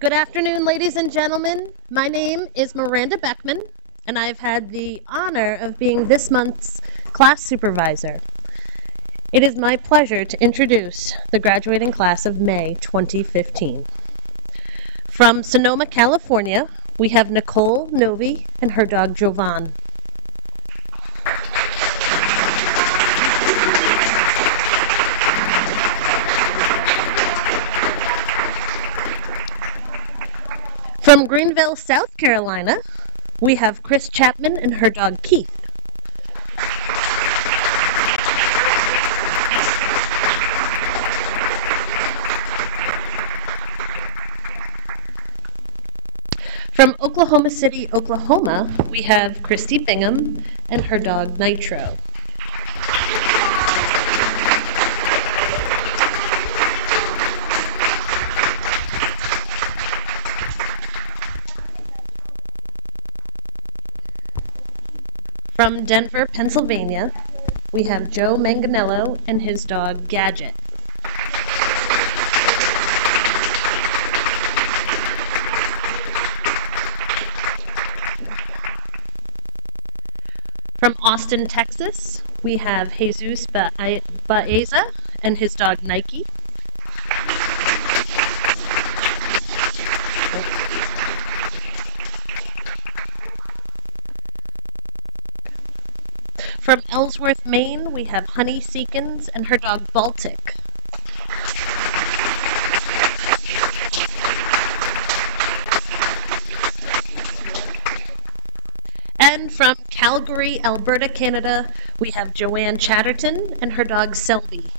Good afternoon, ladies and gentlemen. My name is Miranda Beckman, and I've had the honor of being this month's class supervisor. It is my pleasure to introduce the graduating class of May 2015. From Sonoma, California, we have Nicole Novi and her dog Jovan. From Greenville, South Carolina, we have Chris Chapman and her dog Keith. From Oklahoma City, Oklahoma, we have Christie Bingham and her dog Nitro. From Denver, Pennsylvania, we have Joe Manganello and his dog Gadget. From Austin, Texas, we have Jesus Baeza and his dog Nike. From Ellsworth, Maine, we have Honey Seekins and her dog Baltic. And from Calgary, Alberta, Canada, we have Joanne Chatterton and her dog Selby.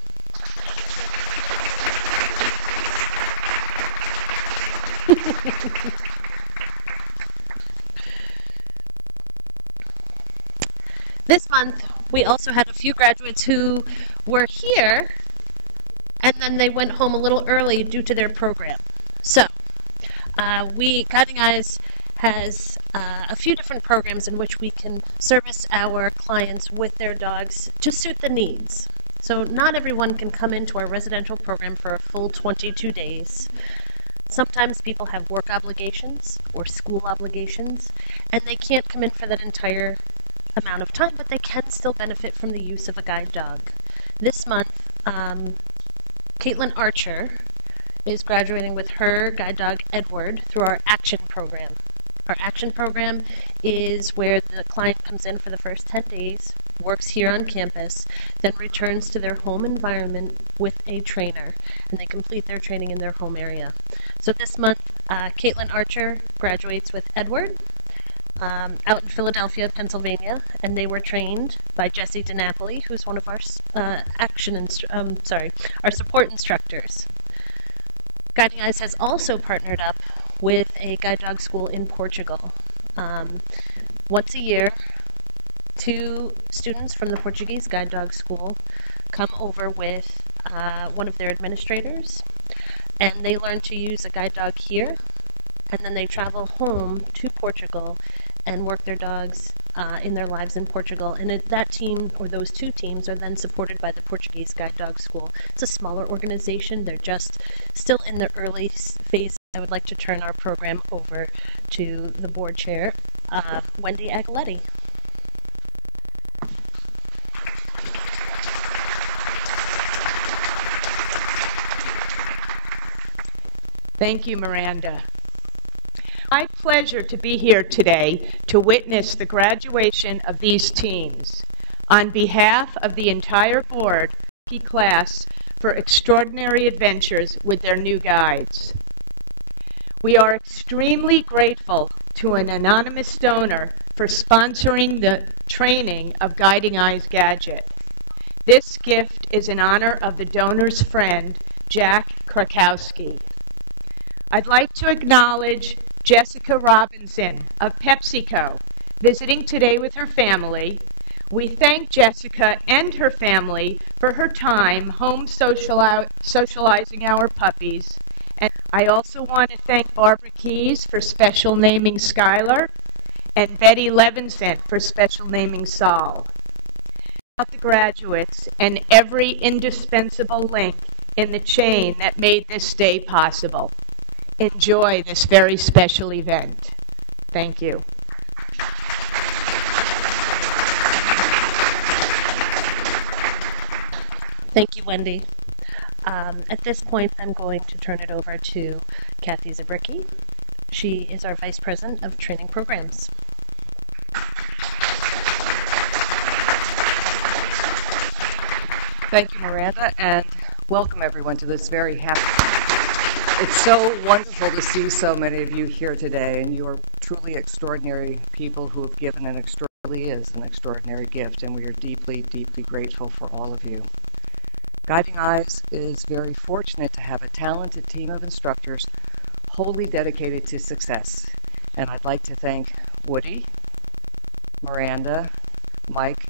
This month, we also had a few graduates who were here, and then they went home a little early due to their program. So, Guiding Eyes has a few different programs in which we can service our clients with their dogs to suit the needs. So not everyone can come into our residential program for a full 22 days. Sometimes people have work obligations or school obligations, and they can't come in for that entire amount of time, but they can still benefit from the use of a guide dog. This month, Caitlin Archer is graduating with her guide dog Edward through our action program. Our action program is where the client comes in for the first 10 days, works here on campus, then returns to their home environment with a trainer, and they complete their training in their home area. So this month, Caitlin Archer graduates with Edward out in Philadelphia, Pennsylvania, and they were trained by Jesse DiNapoli, who's one of our our support instructors. Guiding Eyes has also partnered up with a guide dog school in Portugal. Once a year, 2 students from the Portuguese guide dog school come over with one of their administrators, and they learn to use a guide dog here, and then they travel home to Portugal and work their dogs in their lives in Portugal. And that team, or those 2 teams, are then supported by the Portuguese Guide Dog School. It's a smaller organization. They're just still in the early phase. I would like to turn our program over to the board chair, Wendy Aguiletti. Thank you, Miranda. My pleasure to be here today to witness the graduation of these teams. On behalf of the entire board, thank you class for extraordinary adventures with their new guides. We are extremely grateful to an anonymous donor for sponsoring the training of Guiding Eyes Gadget. This gift is in honor of the donor's friend, Jack Krakowski. I'd like to acknowledge Jessica Robinson of PepsiCo, visiting today with her family. We thank Jessica and her family for her time home socializing our puppies. And I also want to thank Barbara Keys for special naming Skylar and Betty Levinson for special naming Saul. About the graduates and every indispensable link in the chain that made this day possible. enjoy this very special event. Thank you. Thank you, Wendy. At this point, I'm going to turn it over to Kathy Zabricki. She is our Vice President of Training Programs. Thank you, Miranda, and welcome everyone to this very happy. It's so wonderful to see so many of you here today, and you are truly extraordinary people who have given an extraordinary gift, and we are deeply, deeply grateful for all of you. Guiding Eyes is very fortunate to have a talented team of instructors wholly dedicated to success, and I'd like to thank Woody, Miranda, Mike,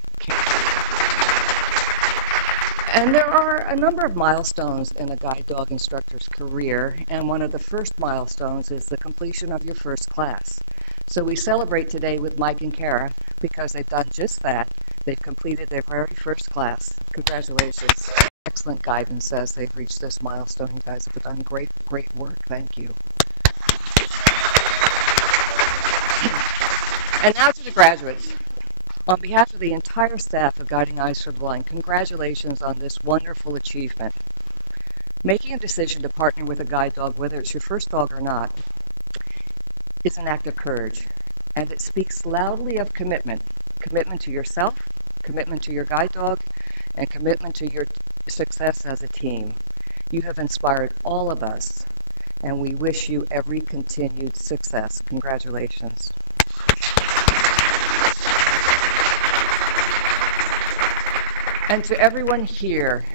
and there are a number of milestones in a guide dog instructor's career, and one of the first milestones is the completion of your first class. So we celebrate today with Mike and Kara because they've done just that. They've completed their very first class. Congratulations. Excellent guidance as they've reached this milestone. You guys have done great, great work. Thank you. And now to the graduates. On behalf of the entire staff of Guiding Eyes for the Blind, congratulations on this wonderful achievement. Making a decision to partner with a guide dog, whether it's your first dog or not, is an act of courage, and it speaks loudly of commitment. Commitment to yourself, commitment to your guide dog, and commitment to your success as a team. You have inspired all of us, and we wish you every continued success. Congratulations. And to everyone here,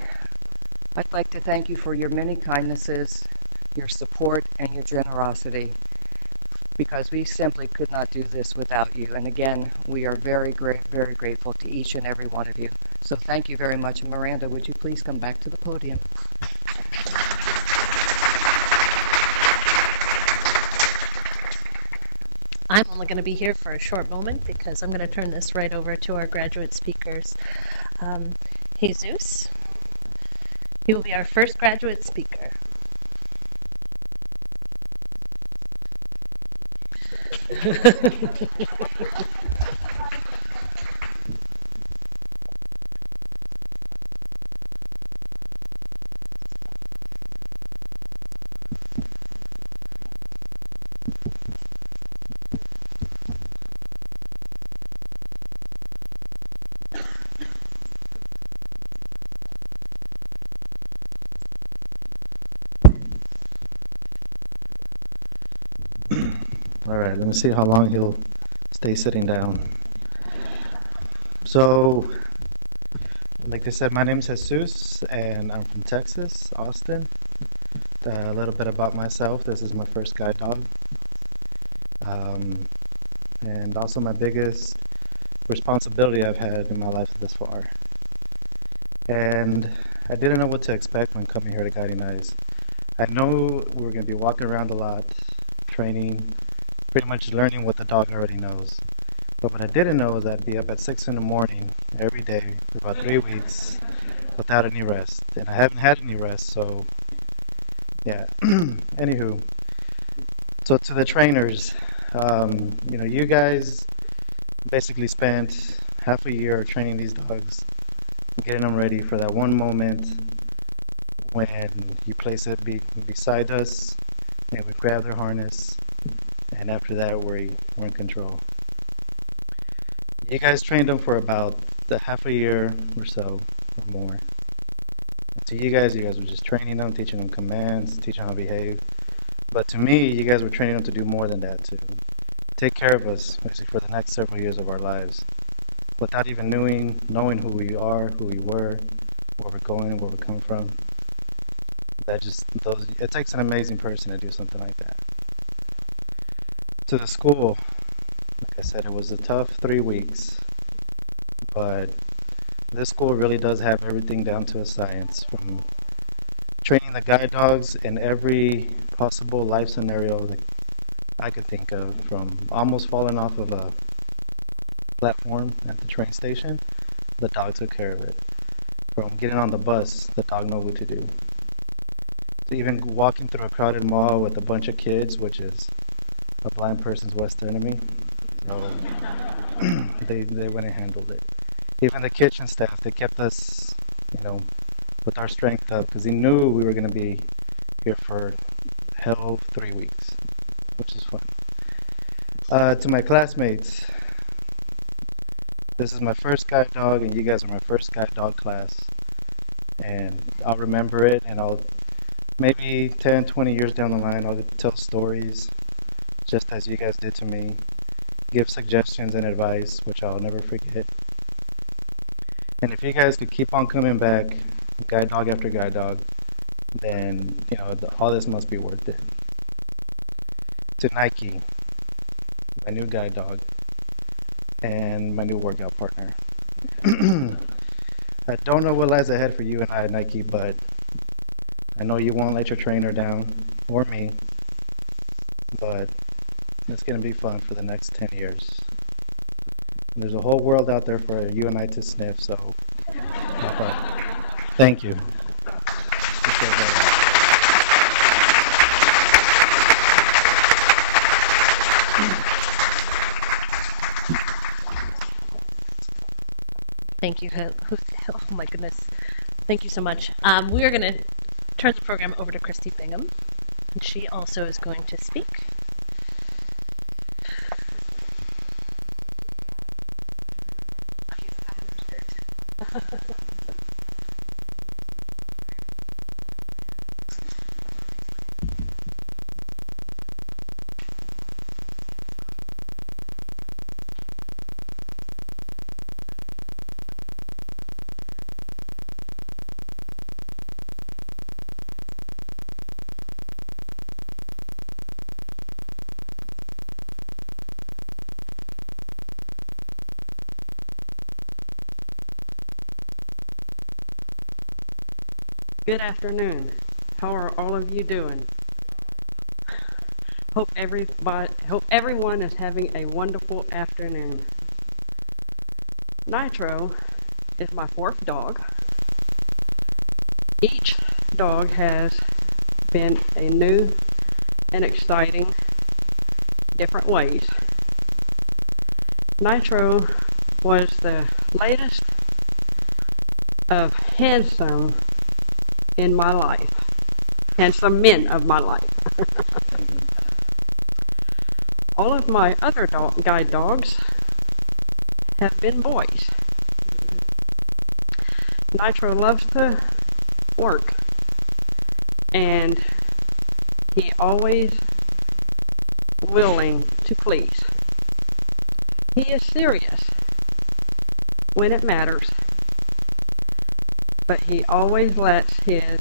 I'd like to thank you for your many kindnesses, your support, and your generosity, because we simply could not do this without you. And again, we are very grateful to each and every one of you. So thank you very much. And Miranda, would you please come back to the podium? I'm only going to be here for a short moment because I'm going to turn this right over to our graduate speakers. Jesus, he will be our first graduate speaker. All right, let me see how long he'll stay sitting down. So, like I said, my name is Jesus, and I'm from Texas, Austin. A little bit about myself. This is my first guide dog. And also my biggest responsibility I've had in my life this far. And I didn't know what to expect when coming here to Guiding Eyes. I know we were going to be walking around a lot, training, pretty much learning what the dog already knows. But what I didn't know is I'd be up at 6 in the morning every day for about 3 weeks without any rest. And I haven't had any rest, so yeah. Anywho, so to the trainers, you guys basically spent half a year training these dogs, getting them ready for that one moment when you place it beside us and we grab their harness, and after that we're in control. You guys trained them for about the half a year or so or more. To you guys were just training them, teaching them commands, teaching them how to behave. But to me, you guys were training them to do more than that, to take care of us basically for the next several years of our lives, without even knowing who we are, who we were, where we're going, where we come from. It takes an amazing person to do something like that. To the school, like I said, it was a tough 3 weeks, but this school really does have everything down to a science, from training the guide dogs in every possible life scenario that I could think of, from almost falling off of a platform at the train station, the dog took care of it. From getting on the bus, the dog knew what to do. to even walking through a crowded mall with a bunch of kids, which is a blind person's worst enemy. So they went and handled it. Even the kitchen staff, they kept us, you know, with our strength up because they knew we were going to be here for hell 3 weeks, which is fun. To my classmates, this is my first guide dog, and you guys are my first guide dog class. And I'll remember it, and I'll maybe 10, 20 years down the line, I'll tell stories just as you guys did to me, give suggestions and advice, which I'll never forget. And if you guys could keep on coming back, guide dog after guide dog, then all this must be worth it. To Nike, my new guide dog, and my new workout partner. I don't know what lies ahead for you and I at Nike, but I know you won't let your trainer down, or me, but it's going to be fun for the next 10 years. And there's a whole world out there for you and I to sniff, so thank you. Thank you. Oh my goodness. Thank you so much. We are going to turn the program over to Christie Bingham, and she also is going to speak. Good afternoon. How are all of you doing? Hope everyone is having a wonderful afternoon. Nitro is my fourth dog. Each dog has been a new and exciting different ways. Nitro was the latest of handsome in my life, handsome men of my life. All of my other guide dogs have been boys. Nitro loves to work, and he always willing to please. He is serious when it matters, but he always lets his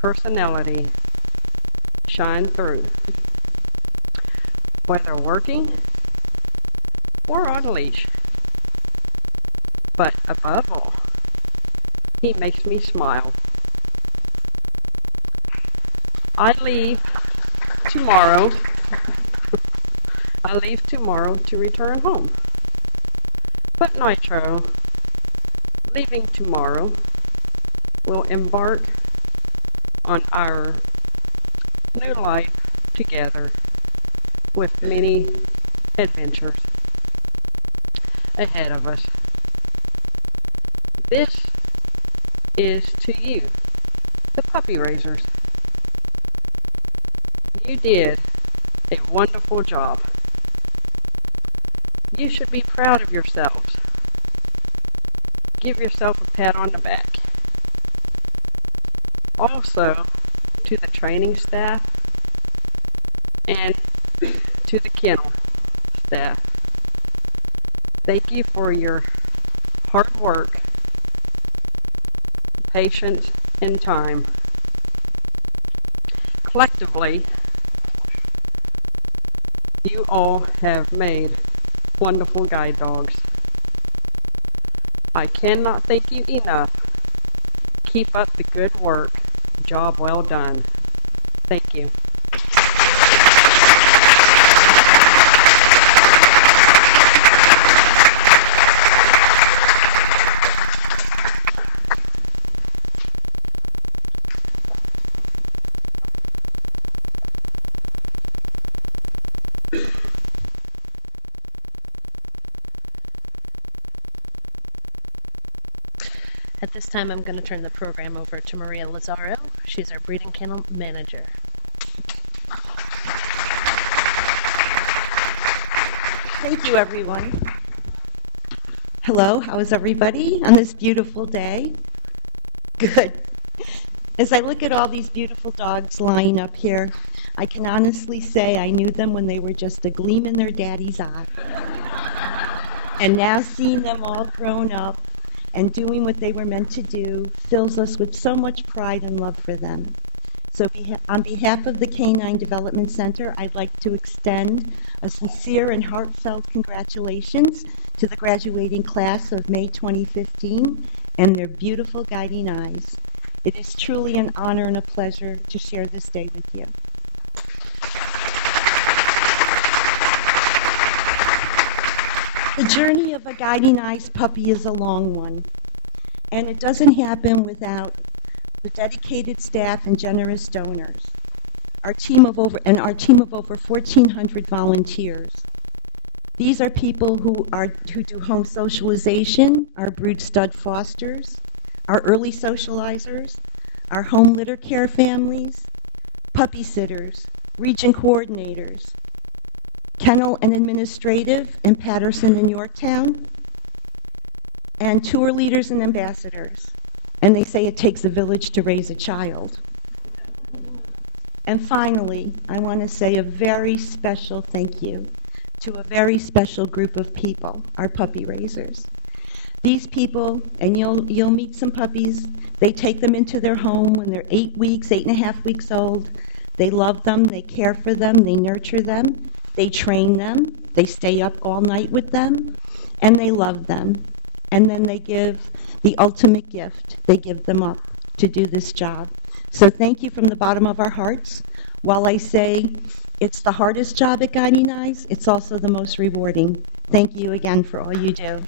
personality shine through, whether working or on leash. But above all, he makes me smile. I leave tomorrow. I leave tomorrow to return home. But Nitro, leaving tomorrow, will embark on our new life together with many adventures ahead of us. This is to you, the puppy raisers. You did a wonderful job. You should be proud of yourselves. Give yourself a pat on the back. Also, to the training staff and to the kennel staff, thank you for your hard work, patience, and time. Collectively, you all have made wonderful guide dogs. I cannot thank you enough. Keep up the good work. Job well done. Thank you. At this time, I'm going to turn the program over to Maria Lazaro. She's our breeding kennel manager. Thank you, everyone. Hello, how is everybody on this beautiful day? Good. As I look at all these beautiful dogs lying up here, I can honestly say I knew them when they were just a gleam in their daddy's eye. And now seeing them all grown up and doing what they were meant to do fills us with so much pride and love for them. So on behalf of the Canine Development Center, I'd like to extend a sincere and heartfelt congratulations to the graduating class of May 2015 and their beautiful guiding eyes. It is truly an honor and a pleasure to share this day with you. The journey of a guiding eyes puppy is a long one, and it doesn't happen without the dedicated staff and generous donors. Our team of over 1,400 volunteers. These are people who do home socialization, our brood stud fosters, our early socializers, our home litter care families, puppy sitters, region coordinators, kennel and administrative in Patterson and Yorktown, and tour leaders and ambassadors. And they say it takes a village to raise a child. And finally, I want to say a very special thank you to a very special group of people, our puppy raisers. These people, and you'll meet some puppies, they take them into their home when they're 8 weeks, 8.5 weeks old. They love them, they care for them, they nurture them, they train them, they stay up all night with them, and they love them. And then they give the ultimate gift. They give them up to do this job. So thank you from the bottom of our hearts. While I say it's the hardest job at Guiding Eyes, it's also the most rewarding. Thank you again for all you do.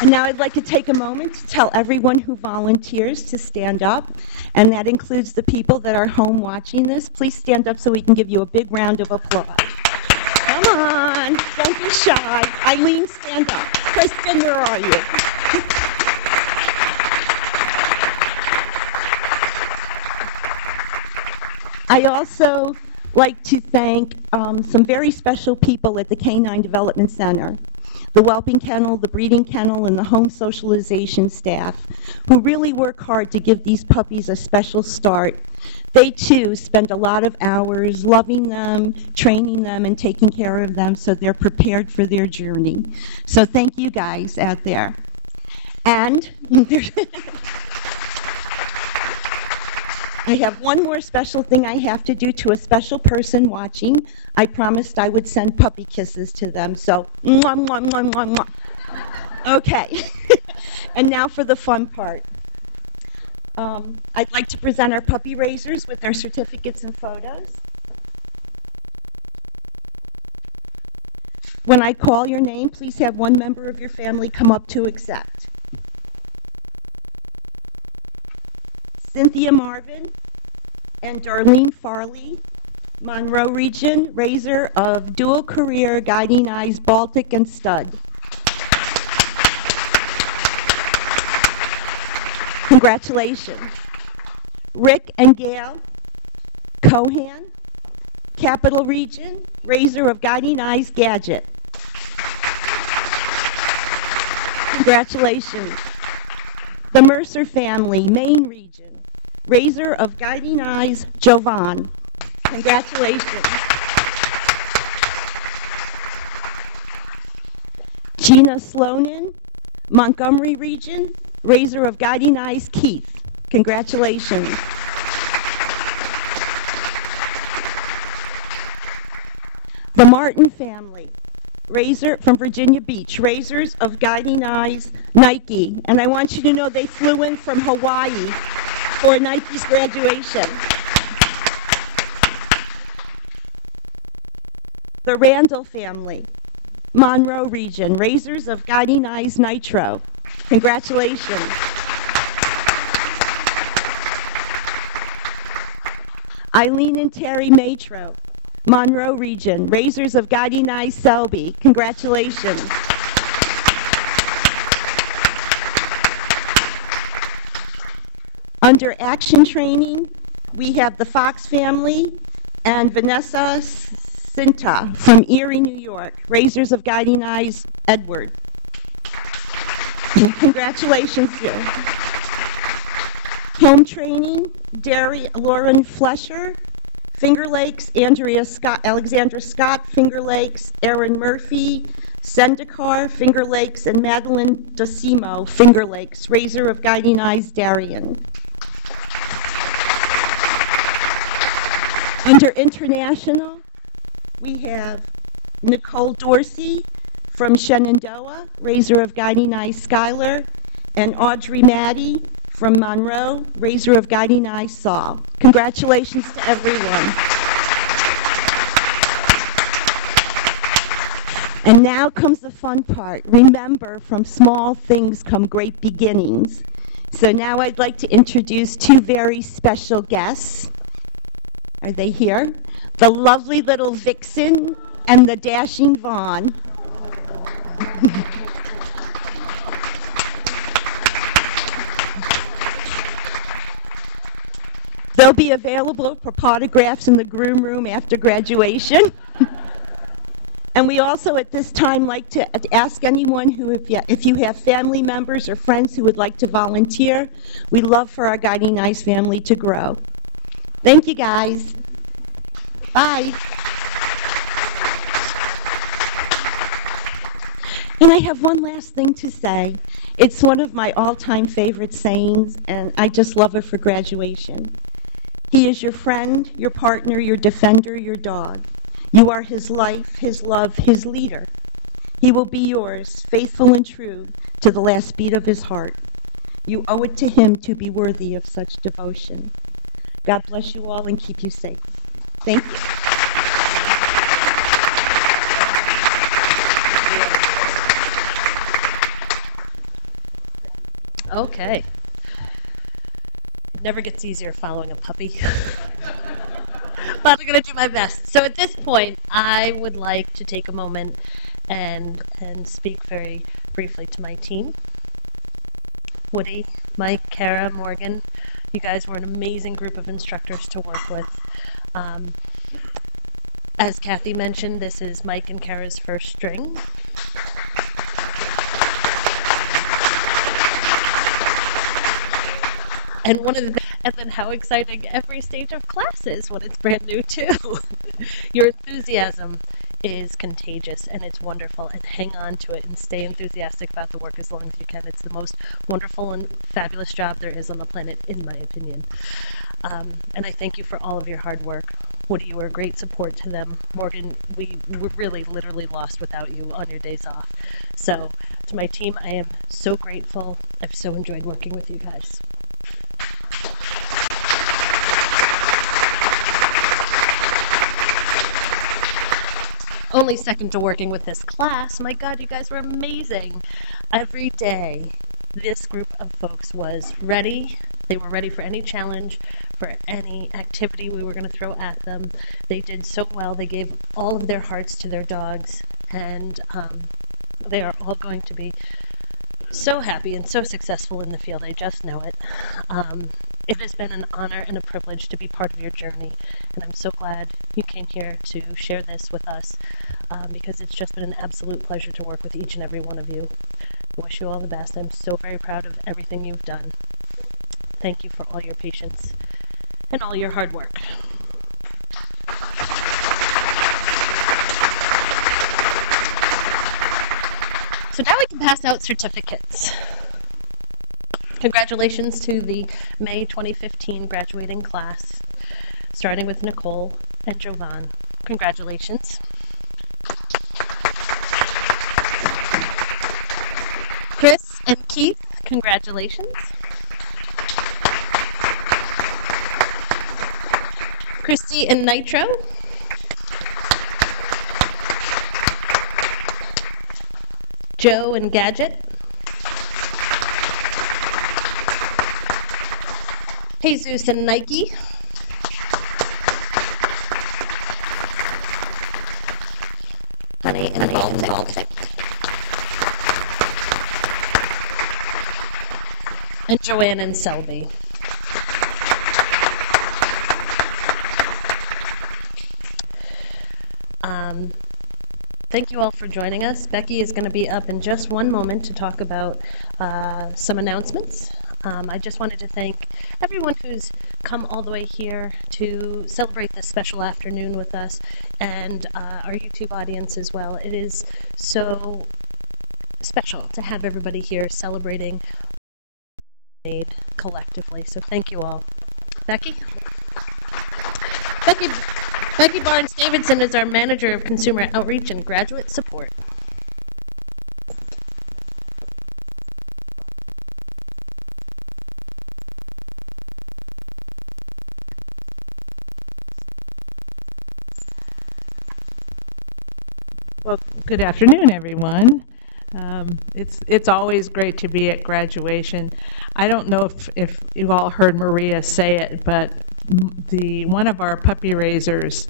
And now I'd like to take a moment to tell everyone who volunteers to stand up, and that includes the people that are home watching this. Please stand up so we can give you a big round of applause. Come on, don't be shy. Eileen, stand up. Kristen, where are you? I also like to thank some very special people at the Canine Development Center, the whelping kennel, the breeding kennel, and the home socialization staff, who really work hard to give these puppies a special start. They, too, spend a lot of hours loving them, training them, and taking care of them so they're prepared for their journey. So thank you guys out there. And I have one more special thing I have to do to a special person watching. I promised I would send puppy kisses to them, so mwah, mwah, mwah, mwah, mwah. Okay, and now for the fun part. I'd like to present our puppy raisers with their certificates and photos. When I call your name, please have one member of your family come up to accept. Cynthia Marvin and Darlene Farley, Monroe Region, raiser of dual career Guiding Eyes Baltic and Stud. Congratulations. Rick and Gail Cohan, Capital Region, raiser of Guiding Eyes Gadget. Congratulations. The Mercer family, Maine Region, raiser of Guiding Eyes Jovan. Congratulations. Gina Slonin, Montgomery Region, raiser of Guiding Eyes Keith. Congratulations. The Martin family, raiser from Virginia Beach, raisers of Guiding Eyes Nike. And I want you to know they flew in from Hawaii for Nike's graduation. The Randall family, Monroe Region, raisers of Guiding Eyes Nitro. Congratulations. Eileen and Terry Matro, Monroe Region, raisers of Guiding Eyes Selby. Congratulations. Under action training, we have the Fox family and Vanessa Cinta from Erie, New York, Raisers of Guiding Eyes, Edward. Congratulations, dear. Home training, Lauren Flesher, Finger Lakes, Alexandra Scott, Finger Lakes, Erin Murphy, Sendikar, Finger Lakes, and Madeline Docimo, Finger Lakes, Raiser of Guiding Eyes, Darien. Under international, we have Nicole Dorsey from Shenandoah, Raiser of Guiding Eyes, Schuyler, and Audrey Maddie from Monroe, Raiser of Guiding Eyes, Saul. Congratulations to everyone. And now comes the fun part. Remember, from small things come great beginnings. So now I'd like to introduce two very special guests. Are they here? The lovely little Vixen and the dashing Vaughn. They'll be available for autographs in the groom room after graduation. And we also at this time like to ask anyone who, if you have family members or friends who would like to volunteer, we love for our Guiding Eyes family to grow. Thank you, guys. Bye. And I have one last thing to say. It's one of my all-time favorite sayings, and I just love it for graduation. He is your friend, your partner, your defender, your dog. You are his life, his love, his leader. He will be yours, faithful and true, to the last beat of his heart. You owe it to him to be worthy of such devotion. God bless you all and keep you safe. Thank you. Okay. It never gets easier following a puppy. But I'm going to do my best. So at this point, I would like to take a moment and speak very briefly to my team. Woody, Mike, Kara, Morgan, you guys were an amazing group of instructors to work with. As Kathy mentioned, this is Mike and Kara's first string. And then how exciting every stage of class is when it's brand new too. Your enthusiasm is contagious and it's wonderful, and hang on to it and stay enthusiastic about the work as long as you can. It's the most wonderful and fabulous job there is on the planet, in my opinion. And I thank you for all of your hard work. Woody, you were a great support to them. Morgan, we were really literally lost without you on your days off. So to my team, I am so grateful. I've so enjoyed working with you guys. Only second to working with this class. My God, you guys were amazing. Every day, this group of folks was ready. They were ready for any challenge, for any activity we were going to throw at them. They did so well. They gave all of their hearts to their dogs, and they are all going to be so happy and so successful in the field. I just know it. It has been an honor and a privilege to be part of your journey, and I'm so glad you came here to share this with us, because it's just been an absolute pleasure to work with each and every one of you. I wish you all the best. I'm so very proud of everything you've done. Thank you for all your patience and all your hard work. So now we can pass out certificates. Congratulations to the May 2015 graduating class, starting with Nicole and Jovan. Congratulations. Chris and Keith, congratulations. Christie and Nitro. Joe and Gadget. Jesus and Nike. Honey and Baltic. And Joanne and Selby. Thank you all for joining us. Becky is going to be up in just one moment to talk about some announcements. I just wanted to thank everyone who's come all the way here to celebrate this special afternoon with us, and our YouTube audience as well. It is so special to have everybody here celebrating made collectively. So thank you all. Becky? Becky Barnes Davidson is our Manager of Consumer Outreach and Graduate Support. Well, good afternoon, everyone. It's always great to be at graduation. I don't know if you all heard Maria say it, but one of our puppy raisers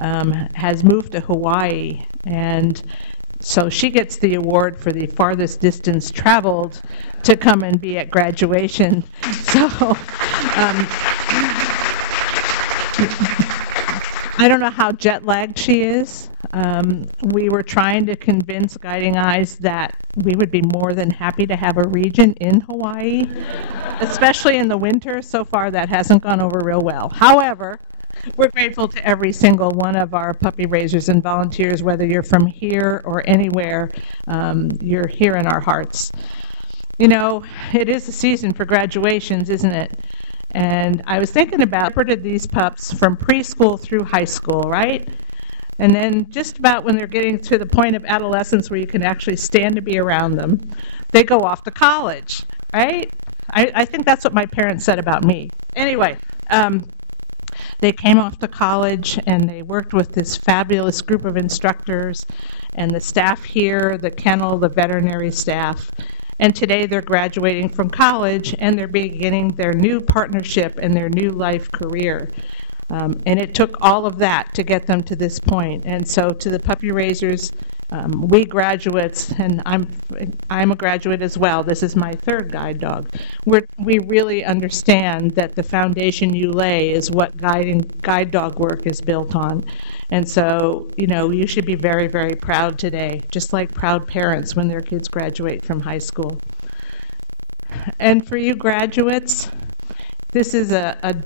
has moved to Hawaii, and so she gets the award for the farthest distance traveled to come and be at graduation. So I don't know how jet lagged she is. We were trying to convince Guiding Eyes that we would be more than happy to have a region in Hawaii, especially in the winter. So far, that hasn't gone over real well. However, we're grateful to every single one of our puppy raisers and volunteers, whether you're from here or anywhere, you're here in our hearts. You know, it is a season for graduations, isn't it? And I was thinking about, shepherded these pups from preschool through high school, right? And then just about when they're getting to the point of adolescence where you can actually stand to be around them, they go off to college, right? I think that's what my parents said about me. Anyway, they came off to college and they worked with this fabulous group of instructors and the staff here, the kennel, the veterinary staff. And today they're graduating from college and they're beginning their new partnership and their new life career. And it took all of that to get them to this point. And so to the puppy raisers, we graduates, and I'm a graduate as well. This is my third guide dog. We really understand that the foundation you lay is what guide dog work is built on. And so, you know, you should be very, very proud today, just like proud parents when their kids graduate from high school. And for you graduates, this is a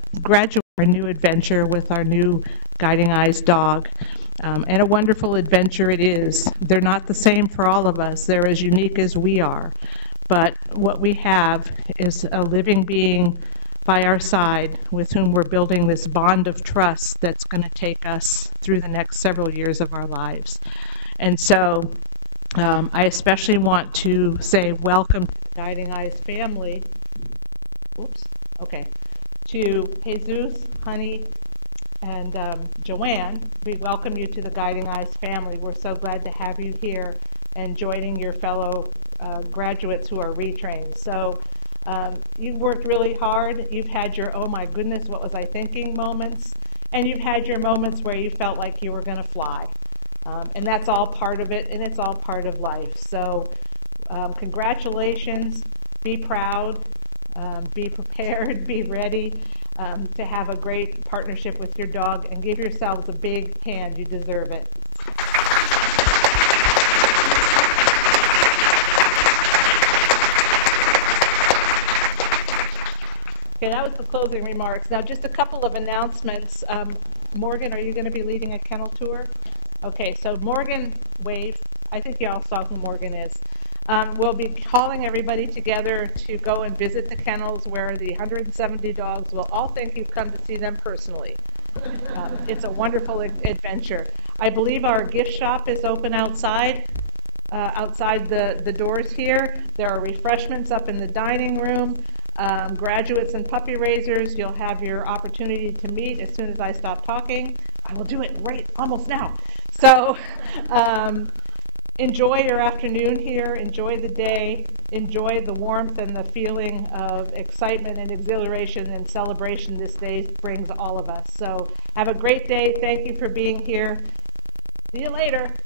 new adventure with our new Guiding Eyes dog. And a wonderful adventure it is. They're not the same for all of us. They're as unique as we are. But what we have is a living being by our side with whom we're building this bond of trust that's going to take us through the next several years of our lives. And so I especially want to say welcome to the Guiding Eyes family. Oops, okay. To Jesus, Honey, and Joanne. We welcome you to the Guiding Eyes family. We're so glad to have you here and joining your fellow graduates who are retrained. So you've worked really hard. You've had your, oh my goodness, what was I thinking moments. And you've had your moments where you felt like you were going to fly. And that's all part of it, and it's all part of life. So congratulations. Be proud. Be prepared. Be ready to have a great partnership with your dog, and give yourselves a big hand. You deserve it. Okay, that was the closing remarks. Now, just a couple of announcements. Morgan, are you going to be leading a kennel tour? Okay, so Morgan, wave. I think you all saw who Morgan is. We'll be calling everybody together to go and visit the kennels where the 170 dogs will all think you've come to see them personally. It's a wonderful adventure. I believe our gift shop is open outside the doors here. There are refreshments up in the dining room. Graduates and puppy raisers, you'll have your opportunity to meet as soon as I stop talking. I will do it right almost now. So enjoy your afternoon here. Enjoy the day. Enjoy the warmth and the feeling of excitement and exhilaration and celebration this day brings all of us. So have a great day. Thank you for being here. See you later.